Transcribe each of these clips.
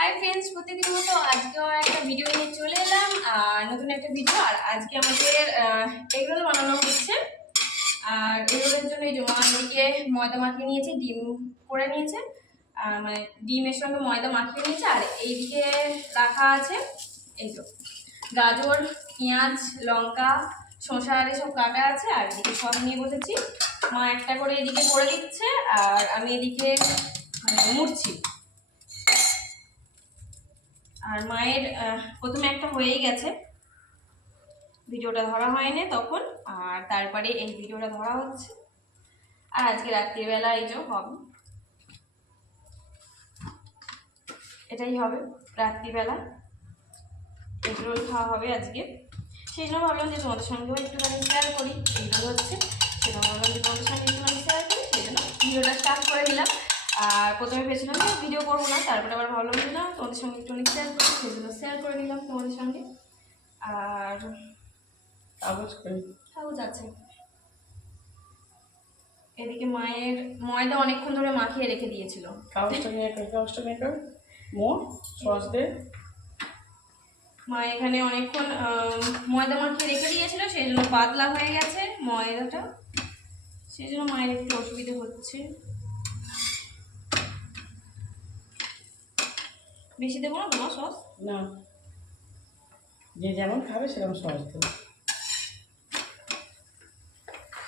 Hi friends, প্রতিদিনের মতো আজকেও একটা ভিডিও নিয়ে চলে এলাম আর নতুন একটা ভিডিও। আর আজকে আমাদের এগরোল বানানো হচ্ছে। আর এগরোলের জন্য এই যে মা দিকে ময়দা মাখিয়ে নিয়েছে, ডিম করে নিয়েছে, মানে ডিমের সঙ্গে ময়দা মাখিয়ে নিয়েছে। আর এইদিকে রাখা আছে এই তো গাজর, পেঁয়াজ, লঙ্কা, শসা আর এসব কাটা আছে। আর এদিকে সব নিয়ে বসেছি। মা একটা করে এদিকে করে দিচ্ছে আর আমি এদিকে মুড়ছি। আর মায়ের প্রথমে একটা হয়েই গেছে, ভিডিওটা ধরা হয়নি তখন, আর তারপরে এই ভিডিওটা ধরা হচ্ছে। আর আজকে রাত্রিবেলা এই যে হবে, এটাই হবে রাত্রিবেলা এগরোল খাওয়া হবে আজকে। সেই জন্য ভাবলাম যে তোমাদের সঙ্গেও একটুখানি শেয়ার করি। এইগুলো হচ্ছে সেটা ভাবলাম যে তোমাদের সঙ্গে একটুখানি শেয়ার করি, সেই জন্য ভিডিওটা স্টার্ট করে দিলাম। আর প্রথমে ভেবেছিলাম যে ভিডিও করবো না, তারপরে আবার ভাবলাম যে না, তোমাদের সঙ্গে একটুখানি শেয়ার করি, সেই জন্য শেয়ার করে নিলাম তোমাদের সঙ্গে। আর কাগজ আছে এদিকে। মায়ের ময়দা অনেকক্ষণ ধরে মাখিয়ে রেখে দিয়েছিল। মা এখানে অনেকক্ষণ ময়দা মাখিয়ে রেখে দিয়েছিল, সেই জন্য পাতলা হয়ে গেছে ময়দাটা, সেই জন্য মায়ের একটু অসুবিধা হচ্ছে। বেশি দেবো না তোমার সস? না, যে যেমন খাবে সেরকম সস দেবো।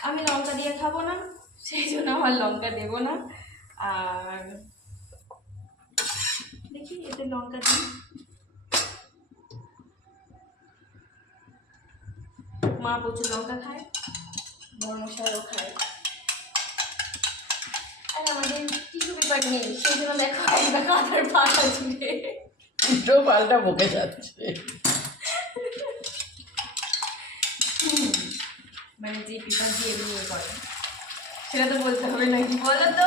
আমি লঙ্কা দিয়ে খাবো না, সেই জন্য আমার লঙ্কা দেবো না। আর দেখি এতে লঙ্কা দিই। মা প্রচুর লঙ্কা খায়, বড় মশাইও খায়। আর আমাদের টিস্যু পেপার নেই, সেই জন্য দেখো একটা কাঁথার পাতা জুড়ে উল্টো পাল্টা বকে যাচ্ছে। মানে যে পেপার দিয়ে এমনি করে সেটা তো বলতে হবে নাকি বলো তো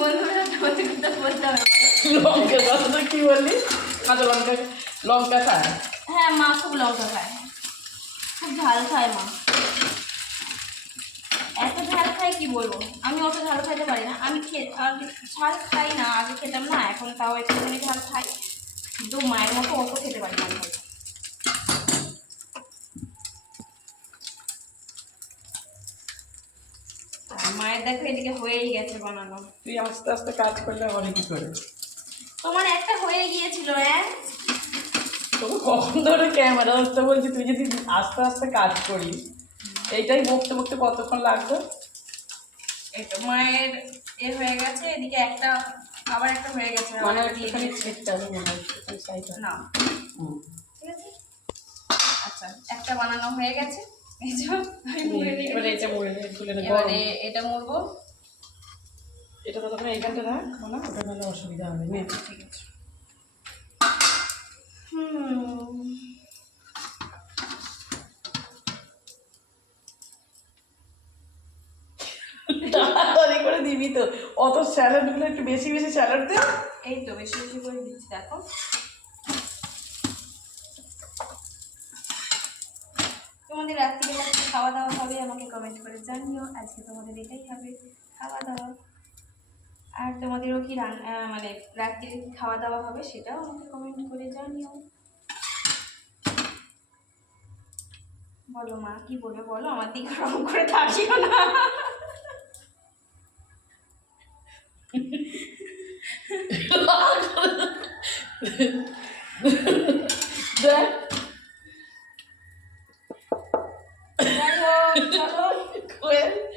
বন্ধুরা, তোমাদের কথা বলতে হবে। লঙ্কা কথা কি বললি? কাঁচা লঙ্কা লঙ্কা খায়? হ্যাঁ, মা খুব লঙ্কা খায়, খুব ঝাল খায় মা। এত ঝাল খাই কি বলবো, আমি অত ঝাল খাইতে পারি না। আমি ঝাল খাই না, আগে খেতাম না, এখন তাও একটুখানি ঝাল খাই, কিন্তু মায়ের মতো অত খেতে পারি না। মায়ের দেখো এদিকে হয়েই গেছে বানানো। তুই আস্তে আস্তে কাজ করলে হবে কি করে? তোমার একটা হয়ে গিয়েছিল। হ্যাঁ, তবু কখন ধরে ক্যামেরা ধরতে বলছি, তুই যদি আস্তে আস্তে কাজ করিস, এইটাই বকতে বকতে কতক্ষণ লাগবে? এই তো মায়ের হয়ে গেছে, এদিকে একটা আবার একটা হয়ে গেছে, মানে একটুখানি ছেড়তে হবে মনে হয় না। ঠিক আছে, আচ্ছা একটা বানানো হয়ে গেছে। এবারে এটা মুড়ে তুলে নেব। এবারে এটা মুড়বো। এটা তো তখন এইখানটা রাখ না, ওটা নাহলে অসুবিধা হবে না। ঠিক আছে। তাড়াতাড়ি করে দিবি তো, অত স্যালাডগুলো একটু বেশি বেশি স্যালাড দে। এই তো বেশি বেশি করে দিচ্ছি, দেখো। তোমাদের রাত্রিবেলা কি খাওয়া দাওয়া হবে আমাকে কমেন্ট করে জানিও। আজকে তোমাদের এটাই হবে খাওয়া দাওয়া। আর তোমাদেরও কি মানে রাত্রিরে কি খাওয়া দাওয়া হবে সেটাও আমাকে কমেন্ট করে জানিও। বলো মা, কি বলে বলো, আমার দিকে রকম করে থাকিও না।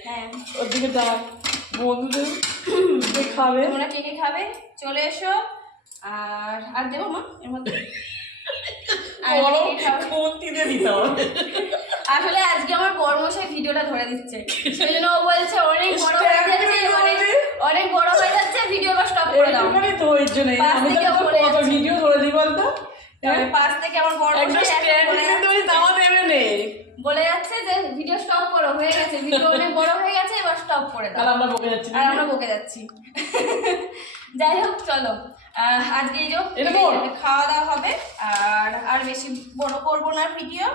হ্যাঁ, ওদিকে ডাক বন্ধুদের খাবে। তোমরা কে কে খাবে চলে এসো। আর দেবো মা এর মধ্যে? আসলে আজকে আমার বড় মশাই ভিডিওটা ধরে দিচ্ছে, সেই জন্য ও বলছে অনেক বড় হয়ে যাচ্ছে, অনেক বড় হয়ে যাচ্ছে, ভিডিওটা স্টপ করে দাও। তো ওই জন্য আমি কত ভিডিও ধরে দিই বলতো। পাশ থেকে আমার বড় মশাই বলে যাচ্ছে যে ভিডিও স্টপ করো, হয়ে গেছে, ভিডিও অনেক বড় হয়ে গেছে, এবার স্টপ করে দাও। আমরা বকে যাচ্ছি। যাই হোক, চলো আজকে এই যে খাওয়া দাওয়া হবে। আর বেশি বড় করবো না, ভিডিও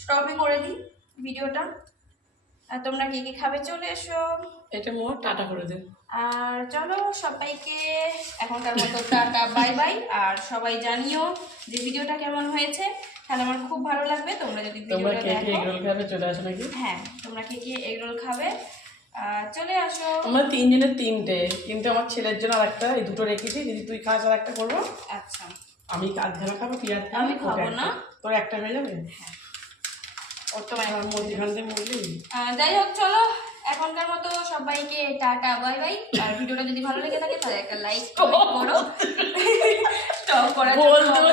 স্টপই করে দিই ভিডিওটা। আর তোমরা কে কে খাবে চলে এসো। এটা মোট টাটা করে দে। আর চলো সবাইকে এখনকার মতো টাটা বাই বাই। আর সবাই জানিও যে ভিডিওটা কেমন হয়েছে, তাহলে আমার খুব ভালো লাগবে তোমরা যদি তোমরা ভিডিওটা কে কে দেখো। এগরোল খাবে চলে আসো নাকি? হ্যাঁ, তোমরা কে কে এগরোল খাবে চলে আসো। আমরা তিনজনের তিনটে, আমার ছেলের জন্য আর একটা, এই দুটো রেখেছি, যদি তুই খাস আর একটা করবো। আচ্ছা, আমি আধখানা খাবো, তুই আর আমি খাবো না। তোর একটা হয়ে যাবে। ওর তো মানে মধ্যখান দিয়ে মুরলি। যাই হোক চলো এখনকার মতো সবাইকে টাটা বাই বাই। আর ভিডিওটা যদি ভালো লেগে থাকে তাহলে একটা লাইক করো। স্টপ করার জন্য